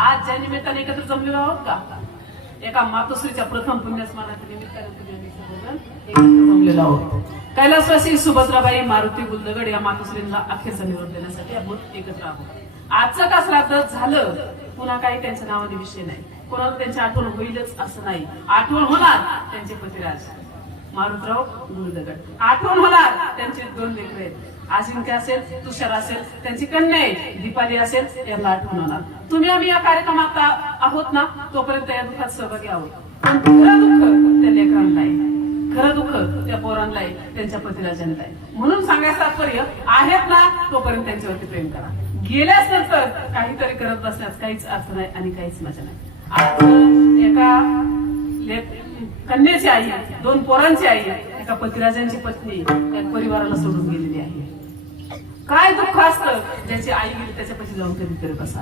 आज ज्या निमित्ताने एकत्र जमलेलो आहोत का, एका मातोश्रीच्या प्रथम पुण्यस्मरणाच्या निमित्ताने एकत्र जमलेलो आहोत. कैलासवासी सुभद्राबाई मारुती गुलदगड या मातोश्रींना अखेरचा निरोप देण्यासाठी आपण एकत्र आहोत. आजचं का श्राद्ध झालं, पुन्हा काही त्यांच्या नावाने विषय नाही. कोणाला त्यांची आठवण होईलच असं नाही. आठवण होणार त्यांचे पतिराज मारुतराव गुलदगड, आठवण होणार त्यांचे 2 लेकरं आहेत. अजिंक्य असेल, तुषार असेल, त्यांची कन्या आहे दीपाली असेल, यांना आठवण होणार. तुम्ही आम्ही या कार्यक्रमात आहोत ना, तोपर्यंत या दुःखात सहभागी आहोत. पण खरं दुःख त्या लेकरांना आहे, खरं दुःख त्या पोरांना आहे, त्यांच्या पतिराजांना आहे. म्हणून सांगायचं तात्पर्य, आहेत ना तोपर्यंत त्यांच्यावरती प्रेम करा. गेल्यास नंतर काहीतरी करत बसण्यास काहीच अर्थ नाही आणि काहीच मजा नाही. आज एका कन्याची आई, 2 पोरांची आई, एका पतिराजांची पत्नी या परिवाराला सोडून गेलेली आहे. काय दुःख असतं ज्याची आई गेली त्याच्यापाशी जाऊन कधीतरी बसा.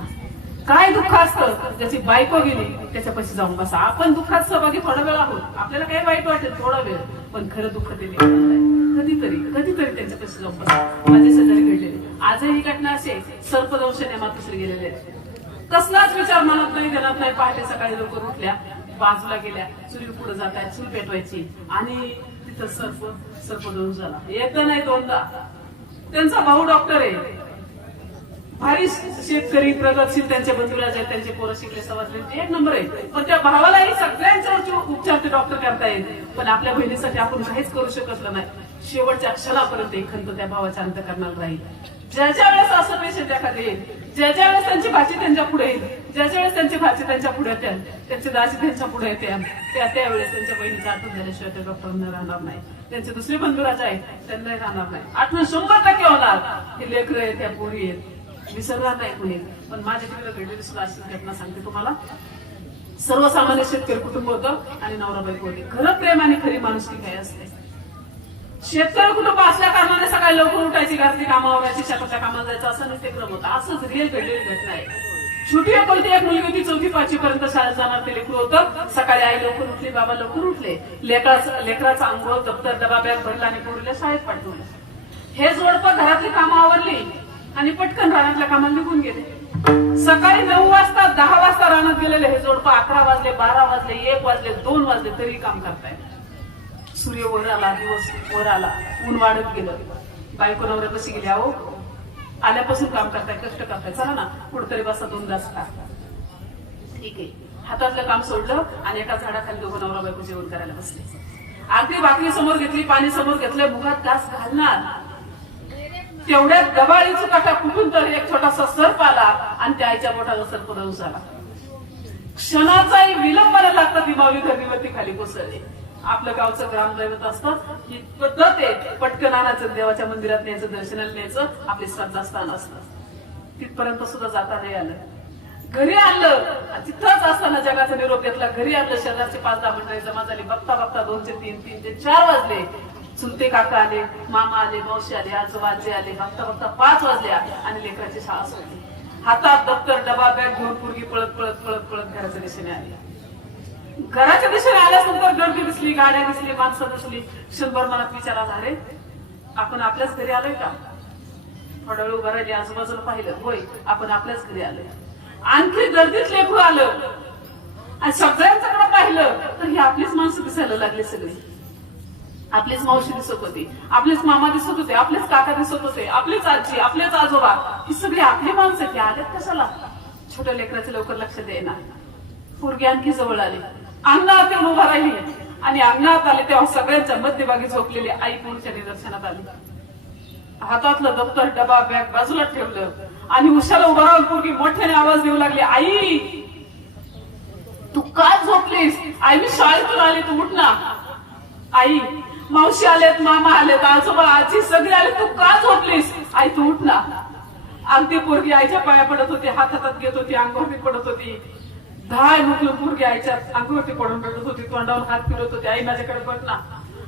काय दुःख असतं ज्याची बायको गेली त्याच्यापाशी जाऊन बसा. आपण दुःखात सहभागी थोडा वेळ आहोत, आपल्याला काही वाईट वाटेल थोडा वेळ, पण खरं दुःख ते कधीतरी त्यांच्यापाशी जाऊन बसा. माझे शेजारी घडलेले आजही ही घटना असे सर्पदंशाने मातोश्री गेलेले आहेत. कसलाच विचार मनात नाही, देण्यात नाही. पहाटे सकाळी लवकर उठल्या, बाजूला गेल्या, चुली पुढे जाताय, चूल पेटवायची आणि तिथं सर्पदंश झाला. एकदा नाही 2दा. त्यांचा भाऊ डॉक्टर आहे, भारी शेतकरी प्रगतशील, त्यांचे बंधुराज आहेत, त्यांचे पोरं शिकले सवारले 1 नंबर आहे. पण त्या भावालाही सगळ्यांच्या उपचार ते डॉक्टर करता येईल, पण आपल्या बहिणीसाठी आपण काहीच करू शकत नाही. शेवटच्या क्षणापर्यंत एक खंत त्या भावाच्या अंतःकरणाला राहील. ज्या वेळेस असं पेशंट एखादे येईल, ज्या वेळेस त्यांची भाची त्यांच्या पुढे येईल, ज्या वेळेस त्यांची भाची त्यांच्या पुढे येतील, त्यांची दाजी त्यांच्या पुढे येते, त्यावेळेस त्यांच्या बहिणीची आठवण झाल्याशिवाय त्या डॉक्टरांना राहणार नाही. त्यांचे दुसरे बंधुराज आहेत, त्यांनाही राहणार नाही. आठवण 100% होणार. हे लेकरं आहेत, त्या पोरी आहेत, विसरणार नाही कुणी. पण माझ्या तिकडे घडलेली सुद्धा अशी घटना सांगते तुम्हाला. सर्वसामान्य शेतकरी कुटुंब होतं आणि नवरा बायको होते. खरं प्रेम आणि खरी माणुसकी काय असते. शेतकरी कुटुंब असल्या कारणाने सकाळी लवकर उठायची, घरातली कामावरायची, शेताच्या कामाला जायचं, असं नसते क्रम होता. असंच रिअल घडलेली घटना आहे. छोटी एकुलती एक मुलगी होती, 4थी 5वी पर्यंत शाळेत जाणार ते लेकरू होतं. सकाळी आई लवकर उठली, बाबा लवकर उठले, लेकराचा अंघोळ, दप्तर, डबा, बॅग भरला आणि पोरीला शाळेत पाठवलं. हे जोडपं घरातली कामं आवरली आणि पटकन रानातल्या कामाला निघून गेले. सकाळी 9 वाजता 10 वाजता रानात गेलेले हे जोडपं 11 वाजले, 12 वाजले, 1 वाजले, 2 वाजले तरी काम करताय. सूर्य वर आला, दिवस वर आला, ऊन वाढत गेलं. बायको नवऱ्या कशी गेली, अहो आल्यापासून काम करताय, कष्ट करताय, चला ना कुठतरी बसा 2 तास का. ठीक आहे, हातातलं काम सोडलं आणि एका झाडाखाली दोघं नवरा बायको जेवण करायला बसले. अगदी भाकरी समोर घेतली, पाणी समोर घेतलं, मुखात घास घालणार तेवढ्यात गबाळी चुकाटा कुठून तरी एक छोटासा सर्प आला आणि त्या आईच्या बोटाला सर्पदंश झाला. क्षणाचाही विलंब करायला लागतं, ती माऊली धरणीवरती खाली कोसळली. आपलं गावचं ग्रामदैवत असतं, ही पद्धत आहे. पटकन आणायचं, देवाच्या मंदिरात न्यायचं, दर्शनाला न्यायचं, आपले श्रद्धास्थान असतं. तिथपर्यंत सुद्धा जाता नाही आलं. घरी आणलं, तिथंच असताना जगाचा निरोप घेतला. घरी आणलं, शेजारचे 5-10 मंडळी जमा झाली. बघता बघता 2 ते 3, 3 ते 4 वाजले. चुलते काका आले, मामा आले, मावशी आले, आजोबा आजी आले. बघता बघता 5 वाजले आणि लेकराची शाळा सुटली. हातात दप्तर, डबा, बॅग घेऊन पोरगी पळत पळत पळत पळत घराच्या दिशेने आली. घराच्या दिशेने आल्यानंतर गर्दी दिसली, गाड्या दिसली, माणसं दिसली. क्षणभर मनात विचार आला, अरे आपण आपल्याच घरी आलोय का. थोडा वेळ उभा राहिली, आजूबाजूला पाहिलं, होय आपण आपल्याच घरी आलोय. आणखी गर्दीत लेकरू आलं आणि सगळ्यांच्याकडे पाहिलं तर ही आपलीच माणसं दिसायला लागली. सगळी आपलीच मावशी दिसत होती, आपलेच मामा दिसत होते, आपलेच काका दिसत होते, आपलीच आजी, आपलेच आजोबा. ही सगळी आपली माणसं ती आल्यात कशाला. छोट्या लेकराचे लवकर लक्ष देणार. पोरगी आणखी जवळ आली, अंगणात येऊन उभा राहिली आणि अंगणात आले तेव्हा सगळ्यांच्या मध्यभागी झोपलेली आई पोरच्या निदर्शनात आली. हातातलं दप्तर, डबा, बॅग बाजूला ठेवलं आणि उशाला उभा राहून पोरगी मोठ्याने आवाज देऊ लागली, आई तू का झोपलीस. आई मी शाळेतून आली, तू उठ ना. आई मावशी आलेत, मामा आलेत, आजोबा आजी सगळे आले, तू का झोपलीस. आई तू उठ ना. अगदी पोरगी आईच्या पाया पडत होती, हात हातात घेत होती, अंगावरती पडत होती. धाय मुकलून पोरगी आईच्या अंगावरती पडून पडत होती, तोंडावर हात फिरत होती. आई माझ्याकडे बघ ना,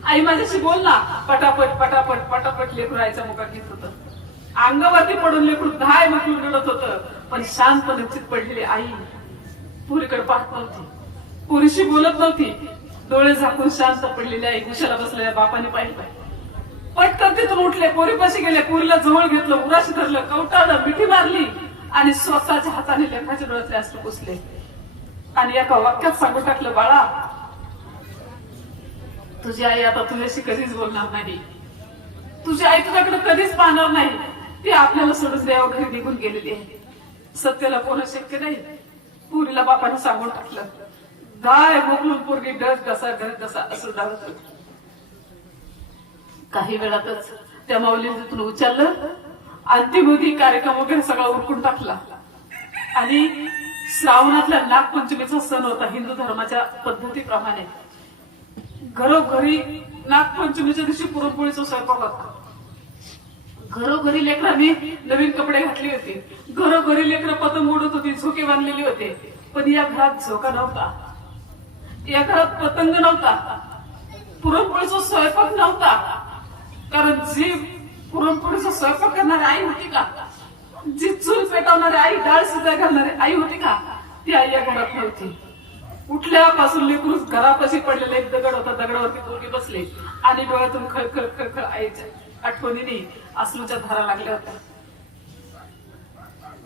आई माझ्याशी बोल ना. पटापट पटापट पटापट लेकरू आईच्या मुखात घेत होतं. अंगावरती पडून लेकरू धाय मुकलून रडत होतं. पण शांतपणे चित पडलेली आई पोरीकडे पाहत नव्हती, पोरीशी बोलत नव्हती. डोळे झाकून शांत पडलेली आई उशाला बसलेल्या बापाने पाहिलं. पटकन तिथून उठले, पोरीपाशी गेले, पोरीला जवळ घेतलं, उराशी धरलं, कवटाळलं, मिठी मारली आणि स्वतःच्या हाताने लेकराच्या डोळ्यातले अश्रू पुसले आणि एका वाक्यात सांगून टाकलं, बाळा तुझी आई आता तुझ्याशी कधीच बोलणार नाही, तुझी आई तुझ्याकडे कधीच पाहणार नाही, ती आपल्याला सोडून देवा घरी निघून गेलेली आहे. सत्याला बोलणं शक्य नाही. पुरीला बापाने सांगून टाकलं. दाय मोकलून पोरगी डस कसा डस कसा असं दावत. काही वेळातच त्या माऊलीने तिथून उचललं. अंतिमविधी कार्यक्रम वगैरे सगळा उरकून टाकला आणि श्रावणातल्या नागपंचमीचा सण होता. हिंदू धर्माच्या पद्धतीप्रमाणे घरोघरी नागपंचमीच्या दिवशी पुरणपोळीचा स्वयंपाक होता. घरोघरी लेकरांनी नवीन कपडे घातले होते, घरोघरी लेकरं पतंग उडत होती, झोके बांधलेले होते. पण या घरात झोका नव्हता, या घरात पतंग नव्हता, पुरणपोळीचा स्वयंपाक नव्हता. कारण जी पुरणपोळीचा स्वयंपाक करणारी आई होती का, जी चूल पेटवणारी आई, डाळ शिजाय घालणारी आई होती का, ती आई या घरात नव्हती. उठल्यापासून लेकरू घरापाशी पडलेला एक दगड होता, दगडावरती दोघे बसले आणि डोळ्यातून खळखळ खळखळ आईच्या आठवणीने अश्रूच्या धारा लागल्या होत्या.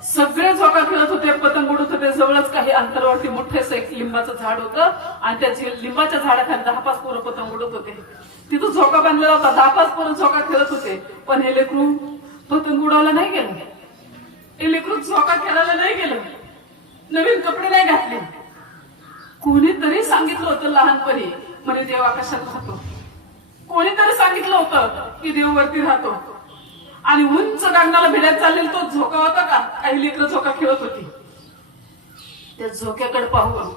सगळे झोका खेळत होते, पतंग उडत होते. जवळच काही अंतरावरती मोठेच एक लिंबाचं झाड होतं आणि त्या लिंबाच्या झाडाखाली 10-5 पोरं पतंग उडत होते. तिथं झोका बांधलेला होता, 10-5 पोरं झोका खेळत होते. पण हे लेकरू पतंग उडवायला नाही गेलं, हे लेकरू झोका खेळायला नाही गेलं, नवीन कपडे नाही घातले. कोणीतरी सांगितलं होतं लहानपणी म्हणे देव आकाशात राहतो, कोणीतरी सांगितलं होतं की देव वरती राहतो. आणि उंच गगनाला भिड्यात चाललेला तो झोका होता का, काही लेकरं झोका खेळत होती. त्या झोक्याकडे पाहून,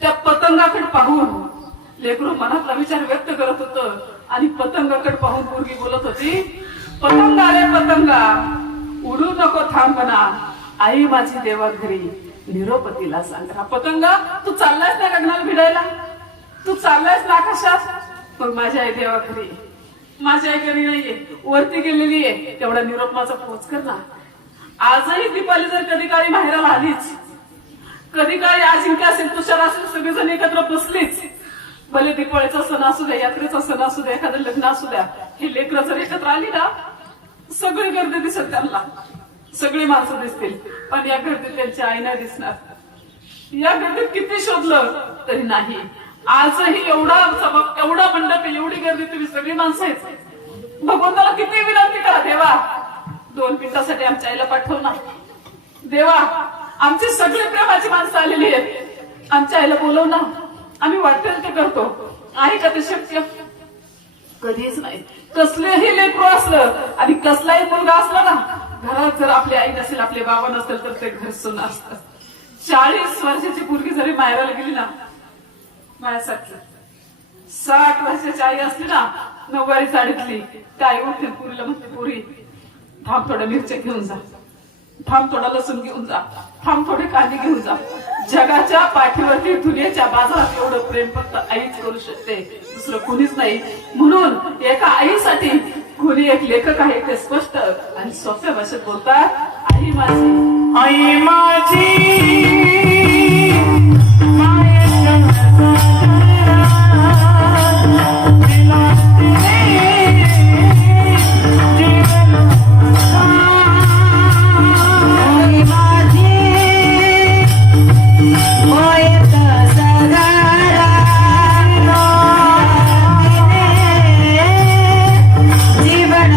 त्या पतंगाकडे पाहून लेकरू मनातला विचार व्यक्त करत होतं आणि पतंगाकडे पाहून पोरगी बोलत होती, पतंगा रे पतंगा उडू नको थांबना, आई माझी देवा घरी निरोपतीला सांगा. पतंगा तू चाललायस ना गगनाला भिडायला, तू चाललायस ना आकाशात, पण माझ्या आई देवा घरी, माझ्या आई घरी नाहीये, वरती गेलेली आहे. तेवढा निरोप माझा पोच कर ना. आजही दीपाली जर कधी काळी माहेराला आलीच, कधी काळी अजिंक्य असेल, तुषार असेल, सगळेजण एकत्र बसलीच, भले दीपावळीचा सण असू द्या, यात्रेचा सण असू द्या, एखादं लग्न असू द्या, हे लेकरं जर एकत्र आली ना, सगळी गर्दी दिसत त्यांना, सगळी माणसं दिसतील. पण या गर्दीत त्यांची आई नाही दिसणार. या गर्दीत किती शोधलं तरी नाही. आजही एवढा मंडप, एवढी गर्दी, तुम्ही सगळी माणसं आहेत. भगवंताला किती विनंती करा, देवा 2 मिनिटासाठी आमच्या आईला पाठव ना, देवा आमची सगळी प्रेमाची माणसं आलेली आहेत, आमच्या आईला बोलव ना, आम्ही वाटेल ते करतो. आहे का ते शक्य? कधीच नाही. कसलेही लेकरू असलं आणि कसलाही मुलगा असला ना, घरात जर आपली आई नसेल, आपले बाबा नसेल, तर ते घर सुन असतं. 40 वर्षाची मुलगी जरी माहेराला गेली ना, माझ्यासारखी 60 वर्षाची आई असली ना, 9वारी साडीतली, त्या आई उठते पुरीला म्हणते, पुरी थांब थोड्या मिरच्या घेऊन जा, थांब थोडा लसूण घेऊन जा, थांब थोडे कांदे घेऊन जा. जगाच्या पाठीवरती, दुनियाच्या बाजारात एवढं प्रेम फक्त आईच करू शकते, दुसरं कुणीच नाही. म्हणून एका आईसाठी कोणी एक लेखक आहे, ते स्पष्ट आणि सोप्या भाषेत बोलतात, आई माझी, आई माझी जीवन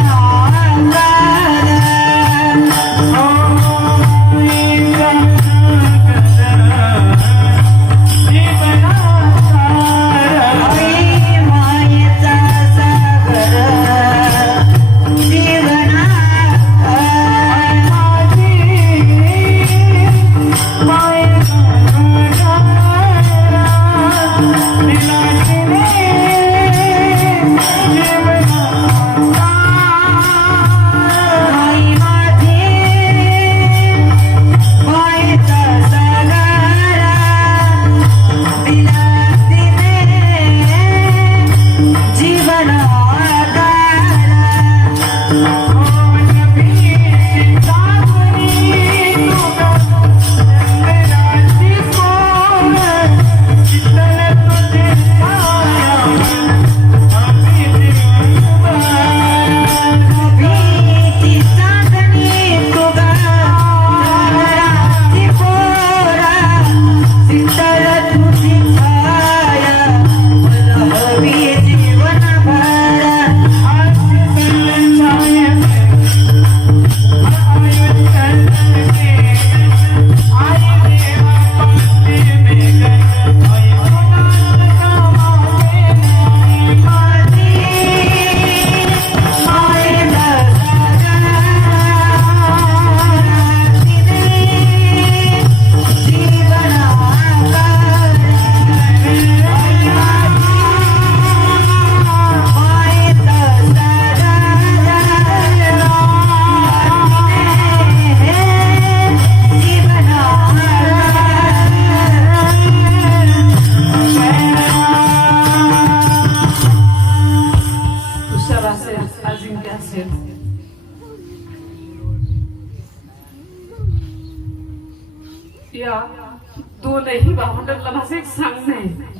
दोनही भावंडांना माझं एक सांगणं आहे.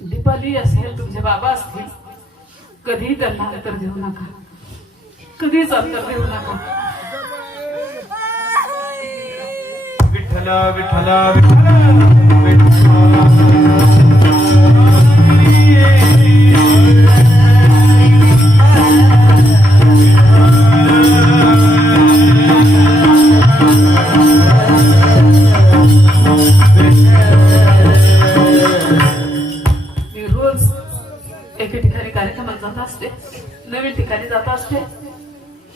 दीपाली असेल, तुमचे बाबा असतील, कधीही त्यांना अंतर देऊ नका, कधीच अंतर देऊ नका. विठ्ठल विठ्ठल विठ्ठल मी रोज एके ठिकाणी कार्यक्रमात जात असते, नवीन ठिकाणी जात असते,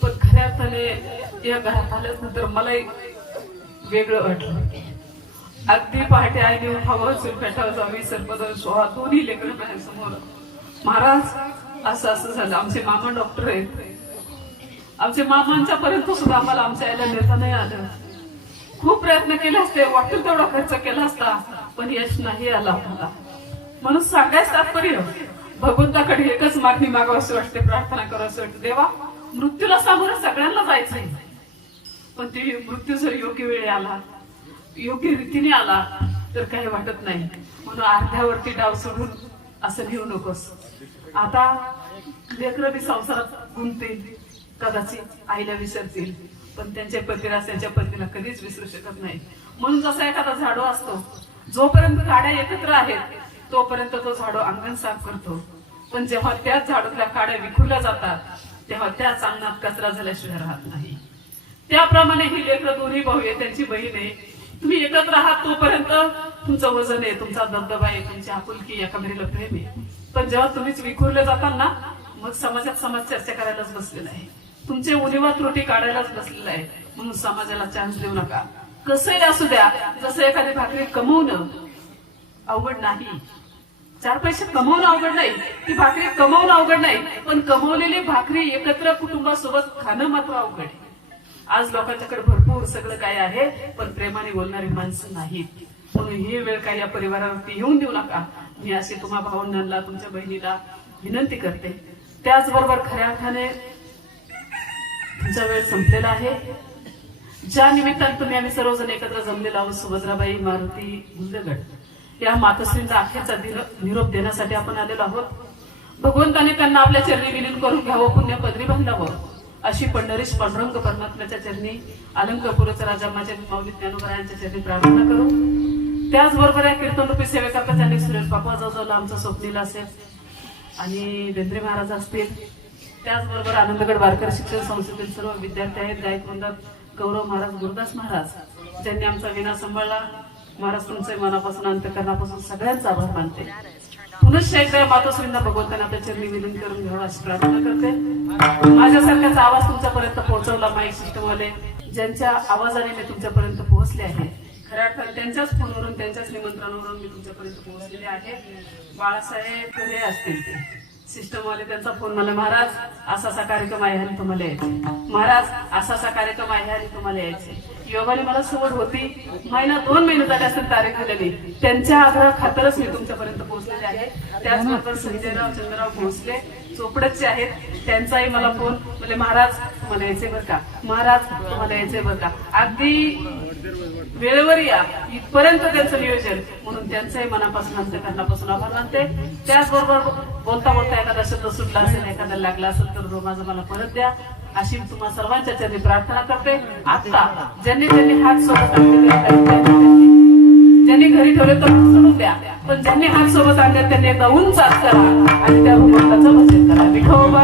पण खऱ्या अर्थाने या घरात आल्यानंतर मलाही वेगळं वाटलं. अगदी पहाटे आईने उठावं, पेटावं जावी, सरपदर सोहा दोन्ही लेकरं माझ्यासमोर. महाराज असं असं झालं. आमचे मामा डॉक्टर आहेत. आमच्या मामांच्या पर्यंत सुद्धा आम्हाला आमच्या आईला नेता नाही आलं. खूप प्रयत्न केले असते, वाटेल तेवढा खर्च केला असता, पण यश नाही आला आम्हाला. म्हणून सांगायचं तात्पर्य, भगवंताकडे एकच मागणी मागावंशी वाटते, प्रार्थना करावंशी वाटते, देवा मृत्यूला सामोरं सगळ्यांना जायचंय, पण ते मृत्यू जर योग्य वेळी आला, योग्य रीतीने आला तर काही वाटत नाही. म्हणून अर्ध्यावरती डाव सोडून असं लिहू नकोस. आता लेकरं बी संसारात गुंततील, कदाचित आईला विसरतील, पण त्यांचे पतिराज त्यांच्या पतीला कधीच विसरू शकत नाही. म्हणून जसा एखादा झाडू असतो, जोपर्यंत काड्या एकत्र आहेत तोपर्यंत तो झाडू अंगण साफ करतो, पण जेव्हा त्याच झाडूतल्या काड्या विखुरल्या जातात तेव्हा त्याच अंगणात कचरा झाल्याशिवाय राहत नाही. त्याप्रमाणे ही लेकरं दोन्ही भाऊ आहे, त्यांची बहीण आहे. तुम्ही एकत्र आहात तोपर्यंत तुमचं वजन आहे, तुमचा दबदबा आहे, तुमची आपुलकी, एकामेकीला प्रेम आहे. पण जेव्हा तुम्हीच विखुरले जाताल ना, मग समाजात समाज चर्चा करायलाच बसलेला आहे, तुमचे उणिवा त्रुटी काढायलाच बसलेला आहे. म्हणून समाजाला चान्स देऊ नका. कसंही असू द्या, जसं एखादी भाकरी कमवणं अवघड नाही, 4 पैसे कमवणं अवघड नाही, ती भाकरी कमवणं अवघड नाही, पण कमवलेली भाकरी एकत्र कुटुंबासोबत खाणं मात्र अवघड आहे. आज लोकांच्याकडे भरपूर सगळं काय आहे, पण प्रेमाने बोलणारी माणसं नाहीत. म्हणून ही वेळ काही या परिवारावरती येऊन देऊ नका. मी अशी तुम्हा भावंडांना, तुमच्या बहिणीला विनंती करते. त्याचबरोबर खऱ्या अर्थाने तुमचा वेळ संपलेला आहे. ज्या निमित्ताने तुम्ही आम्ही सर्वजण एकत्र जमलेलो आहोत, सुभद्राबाई, मारुती, गुंजगड या मातोश्रींचा अखेरचा निरोप देण्यासाठी आपण आलेलो आहोत. भगवंताने त्यांना आपल्या चरणी विलीन करून घ्यावं, पुण्य पदरी बांधावं, अशी पंढरीश पांडुरंग परमात्म्याच्या चरणी, अलंकापुराचा राजा माझ्या माऊली ज्ञानोबरायांच्या चरणी प्रार्थना करू. त्याचबरोबर या कीर्तनरूपी सेवेकरता त्यांनी सुरेश बापा जवळ आमचं स्वप्नील असेल आणि बेंद्रे महाराज असतील. त्याचबरोबर आनंदगड वारकरी शिक्षण संस्थेतील सर्व विद्यार्थी आहेत, गायक वृंदात गौरव महाराज, गुरुदास महाराज, ज्यांनी आमचा विना सांभाळला. महाराज तुमचे मनापासून, अंतकरणापासून सगळ्यांचा आभार मानते. पुनश्च एकदा मातोश्रींना भगवंतांना आपल्या चरणी विलीन करून घ्यावं अशी प्रार्थना करते. माझ्यासारख्याचा आवाज तुमच्यापर्यंत पोहोचवला माईक सिस्टमवाले, ज्यांच्या आवाजाने मी तुमच्यापर्यंत पोहोचले आहे. खऱ्या अर्थाने त्यांच्याच फोनवरून, त्यांच्याच निमंत्रणावरून मी तुमच्यापर्यंत पोहोचलेले आहे. बाळासाहेब घरे असतील ते सिस्टमवाले, त्यांचा फोन मला, महाराज असा असा कार्यक्रम आहे आणि तुम्हाला यायचे, महाराज असा असा कार्यक्रम आहे आणि तुम्हाला यायचे. योगाने मला सवड होती, 1-2 महिने झाले असतील तारीख दिलेली, त्यांच्या आग्रह खातरच मी तुमच्यापर्यंत पोहोचलेले आहे. त्याचबरोबर संजयराव, चंद्रराव भोसले चोपडचे आहेत, त्यांचाही मला फोन, म्हणजे महाराज तुम्हाला यायचे बरं का, महाराज तुम्हाला यायचे बरं का, अगदी वेळेवर या इथपर्यंत त्यांचं नियोजन. म्हणून त्यांचंही मनापासून, अंतकरणापासून आभार मानते. त्याचबरोबर बोलता बोलता एखादा शब्द सुटला असेल, एखादा लागला असेल तर तो माझा मला परत द्या, अशी तुम्हा सर्वांच्या चरणी प्रार्थना करते. आता ज्यांनी हात सोबत आणले, ज्यांनी घरी ठेवले तर सोडून द्या, पण ज्यांनी हात सोबत आणले त्यांनी एकदा उंच हात करा आणि त्या भगवंताचं भजन करा. विठोबा